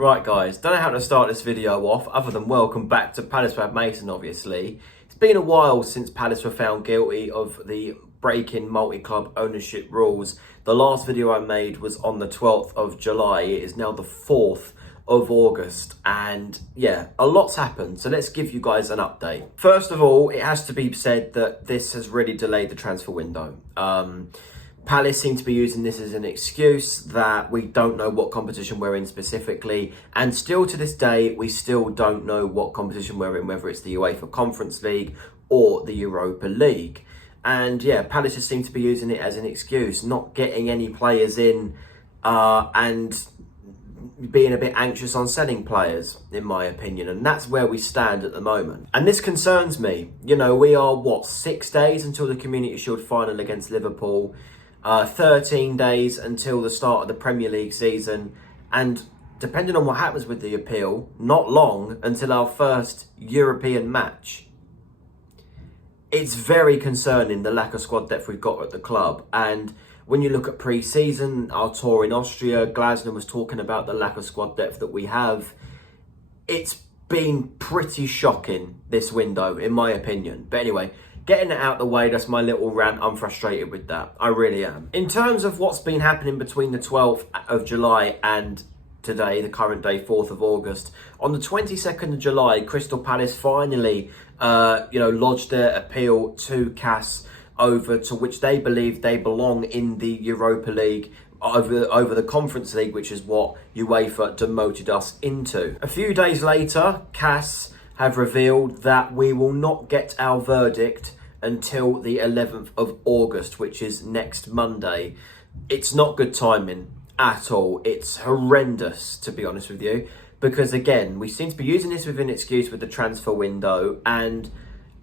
Right guys, don't know how to start this video off other than welcome back to Palace Brad Mason obviously. It's been a while since Palace were found guilty of the breaking multi-club ownership rules. The last video I made was on the 12th of July. It is now the 4th of August and yeah, a lot's happened. So let's give you guys an update. First of all, it has to be said that this has really delayed the transfer window. Palace seem to be using this as an excuse that we don't know what competition we're in specifically, and still to this day we still don't know what competition we're in, whether it's the UEFA Conference League or the Europa League. And yeah, Palace just seem to be using it as an excuse, not getting any players in and being a bit anxious on selling players, in my opinion, and that's where we stand at the moment. And this concerns me. You know, we are, what, 6 days until the Community Shield final against Liverpool, 13 days until the start of the Premier League season, and depending on what happens with the appeal, not long until our first European match. It's very concerning, the lack of squad depth we've got at the club. And when you look at pre-season, our tour in Austria, Glasner was talking about the lack of squad depth that we have. It's been pretty shocking, this window, in my opinion. But anyway, getting it out the way, that's my little rant. I'm frustrated with that. I really am. In terms of what's been happening between the 12th of July and today, the current day, 4th of August, on the 22nd of July, Crystal Palace finally, lodged their appeal to CAS over to which they believe they belong in the Europa League over the Conference League, which is what UEFA demoted us into. A few days later, CAS have revealed that we will not get our verdict until the 11th of August, which is next Monday. It's not good timing at all. It's horrendous, to be honest with you, because again, we seem to be using this with an excuse with the transfer window, and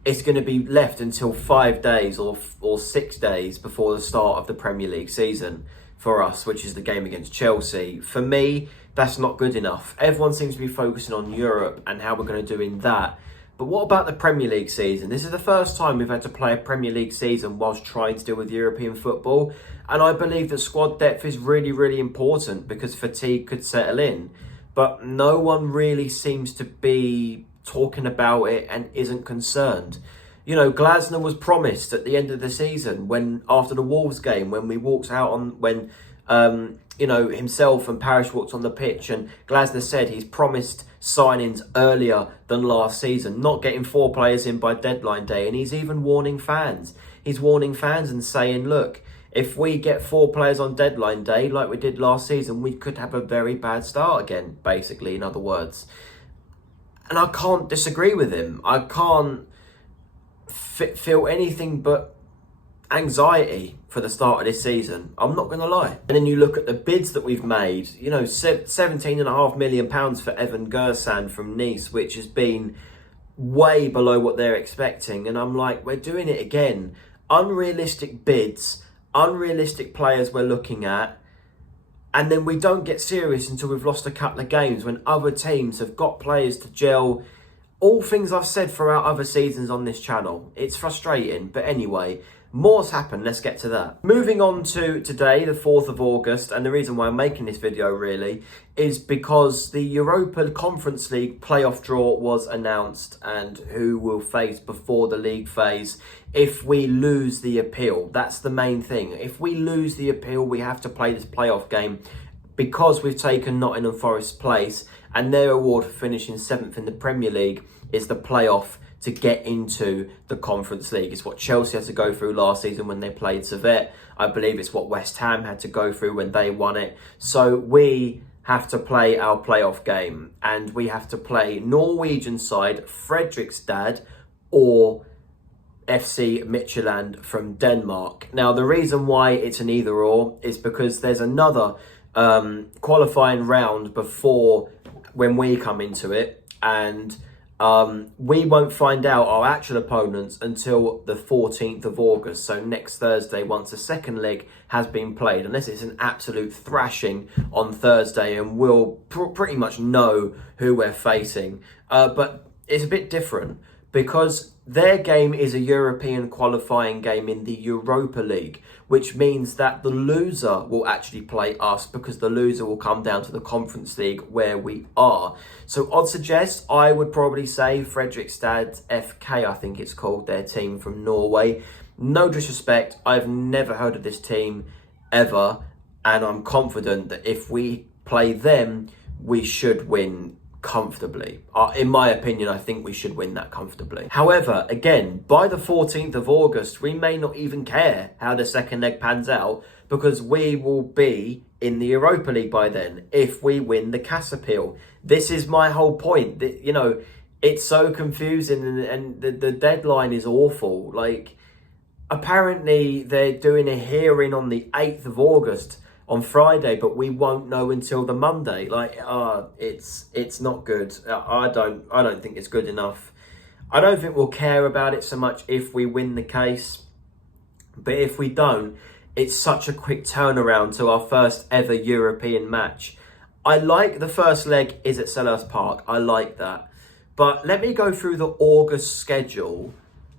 it's going to be left until 5 days or 6 days before the start of the Premier League season for us, which is the game against Chelsea. For me, that's not good enough. Everyone seems to be focusing on Europe and how we're going to do in that. But what about the Premier League season? This is the first time we've had to play a Premier League season whilst trying to deal with European football. And I believe that squad depth is really, really important because fatigue could settle in. But no one really seems to be talking about it and isn't concerned. You know, Glasner was promised at the end of the season, when after the Wolves game, when we walked out on, when himself and Parish walked on the pitch, and Glasner said he's promised signings earlier than last season, not getting 4 players in by deadline day, and he's even warning fans. He's warning fans and saying, look, if we get 4 players on deadline day like we did last season, we could have a very bad start again, basically, in other words. And I can't disagree with him. I can't feel anything but anxiety for the start of this season. I'm not going to lie. And then you look at the bids that we've made, you know, £17.5 million for Evan Gersan from Nice, which has been way below what they're expecting. And I'm like, we're doing it again. Unrealistic bids, unrealistic players we're looking at. And then we don't get serious until we've lost a couple of games when other teams have got players to gel. All things I've said throughout other seasons on this channel. It's frustrating, but anyway, more's happened. Let's get to that. Moving on to today, the 4th of August, and the reason why I'm making this video really is because the Europa Conference League playoff draw was announced and who will face before the league phase if we lose the appeal. That's the main thing. If we lose the appeal, we have to play this playoff game because we've taken Nottingham Forest's place, and their award for finishing 7th in the Premier League is the playoff to get into the Conference League. It's what Chelsea had to go through last season when they played Servette. I believe it's what West Ham had to go through when they won it. So we have to play our playoff game, and we have to play Norwegian side Fredrikstad or FC Midtjylland from Denmark. Now, the reason why it's an either or is because there's another qualifying round before when we come into it, and we won't find out our actual opponents until the 14th of August, so next Thursday, once the second leg has been played, unless it's an absolute thrashing on Thursday, and we'll pretty much know who we're facing. But it's a bit different because their game is a European qualifying game in the Europa League, which means that the loser will actually play us because the loser will come down to the Conference League where we are. So odds suggest I would probably say Fredrikstad FK, I think it's called, their team from Norway. No disrespect, I've never heard of this team ever, and I'm confident that if we play them, we should win comfortably. In my opinion, I think we should win that comfortably. However, again, by the 14th of August, we may not even care how the second leg pans out because we will be in the Europa League by then if we win the CAS Appeal. This is my whole point. You know, it's so confusing and the deadline is awful. Like, apparently they're doing a hearing on the 8th of August on Friday, but we won't know until the Monday. Like, it's not good. I don't think it's good enough. I don't think we'll care about it so much if we win the case, but if we don't, it's such a quick turnaround to our first ever European match. I like the first leg is at Selhurst Park. I like that, but let me go through the August schedule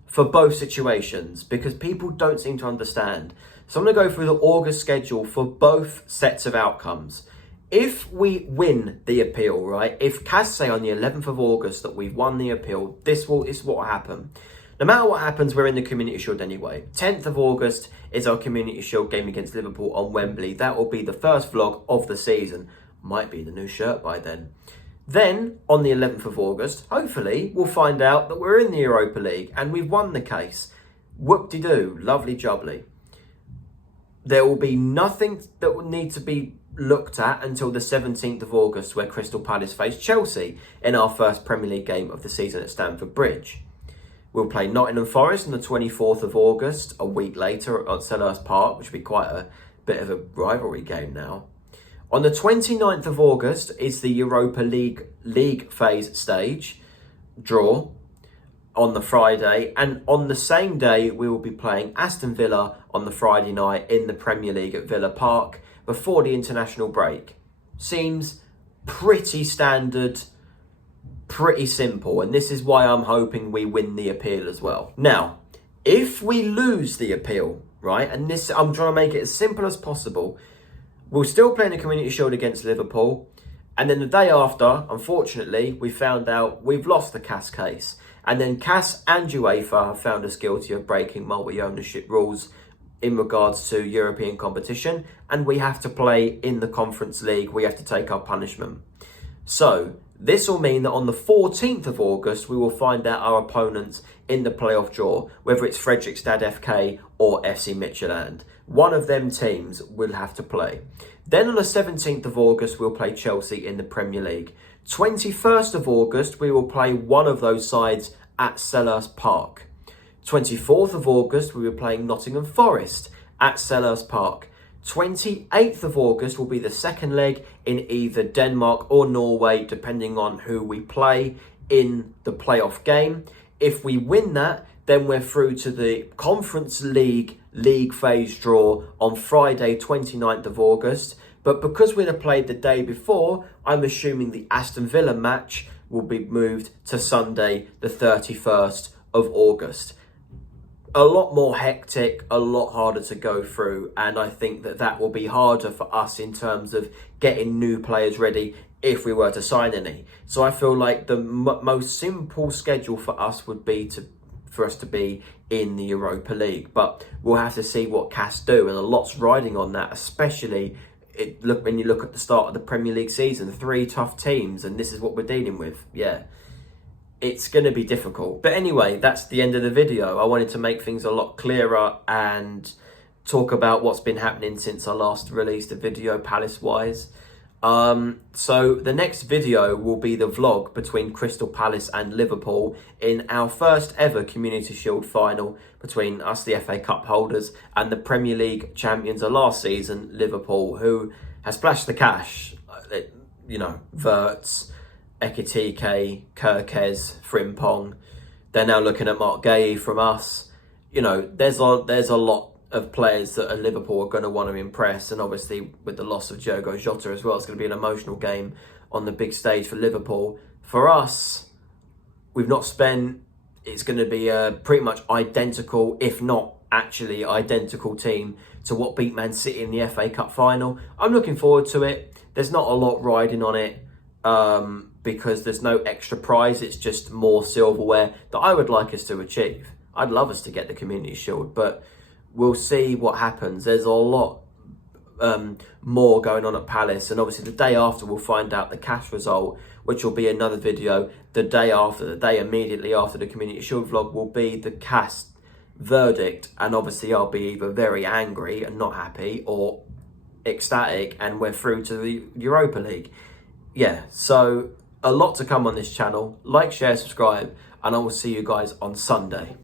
for both situations because people don't seem to understand. So I'm going to go through the August schedule for both sets of outcomes. If we win the appeal, right, if CAS say on the 11th of August that we've won the appeal, this is what will happen. No matter what happens, we're in the Community Shield anyway. 10th of August is our Community Shield game against Liverpool on Wembley. That will be the first vlog of the season. Might be the new shirt by then. Then, on the 11th of August, hopefully, we'll find out that we're in the Europa League and we've won the case. Whoop-de-doo, lovely jubbly. There will be nothing that will need to be looked at until the 17th of August where Crystal Palace face Chelsea in our first Premier League game of the season at Stamford Bridge. We'll play Nottingham Forest on the 24th of August, a week later at Selhurst Park, which will be quite a bit of a rivalry game now. On the 29th of August is the Europa League phase stage draw on the Friday, and on the same day we will be playing Aston Villa on the Friday night in the Premier League at Villa Park before the international break. Seems pretty standard, pretty simple, and this is why I'm hoping we win the appeal as well. Now, if we lose the appeal, right, and this I'm trying to make it as simple as possible, we'll still play in the Community Shield against Liverpool, and then the day after, unfortunately, we found out we've lost the CAS case. And then CAS and UEFA have found us guilty of breaking multi-ownership rules in regards to European competition. And we have to play in the Conference League. We have to take our punishment. So this will mean that on the 14th of August, we will find out our opponents in the playoff draw, whether it's Fredrikstad FK or FC Midtjylland. One of them teams will have to play. Then on the 17th of August, we'll play Chelsea in the Premier League. 21st of August, we will play one of those sides at Selhurst Park. 24th of August, we will be playing Nottingham Forest at Selhurst Park. 28th of August will be the second leg in either Denmark or Norway, depending on who we play in the playoff game. If we win that, then we're through to the Conference League phase draw on Friday, 29th of August. But because we'd have played the day before, I'm assuming the Aston Villa match will be moved to Sunday, the 31st of August. A lot more hectic, a lot harder to go through, and I think that will be harder for us in terms of getting new players ready if we were to sign any. So I feel like the most simple schedule for us would be for us to be in the Europa League, but we'll have to see what CAS do, and a lot's riding on that, especially when you look at the start of the Premier League season. 3 tough teams, and this is what we're dealing with. Yeah, it's going to be difficult. But anyway, that's the end of the video. I wanted to make things a lot clearer and talk about what's been happening since I last released a video Palace-wise. So the next video will be the vlog between Crystal Palace and Liverpool in our first ever Community Shield final between us, the FA Cup holders, and the Premier League champions of last season, Liverpool, who has splashed the cash. You know, Wirtz, Ekitike, Kirkez, Frimpong. They're now looking at Mark Gay from us. You know, there's a lot of players that at Liverpool are going to want to impress, and obviously with the loss of Diogo Jota as well, it's going to be an emotional game on the big stage for Liverpool. For us, we've not spent it's going to be a pretty much identical, if not actually identical team to what beat Man City in the FA Cup final. I'm looking forward to it. There's not a lot riding on it because there's no extra prize. It's just more silverware that I would like us to achieve. I'd love us to get the Community Shield, but we'll see what happens. There's a lot more going on at Palace, and obviously the day after we'll find out the cash result, which will be another video. The day immediately after the Community Shield vlog will be the cast verdict, and obviously I'll be either very angry and not happy or ecstatic and we're through to the Europa League. Yeah, so a lot to come on this channel. Like, share, subscribe, and I will see you guys on Sunday.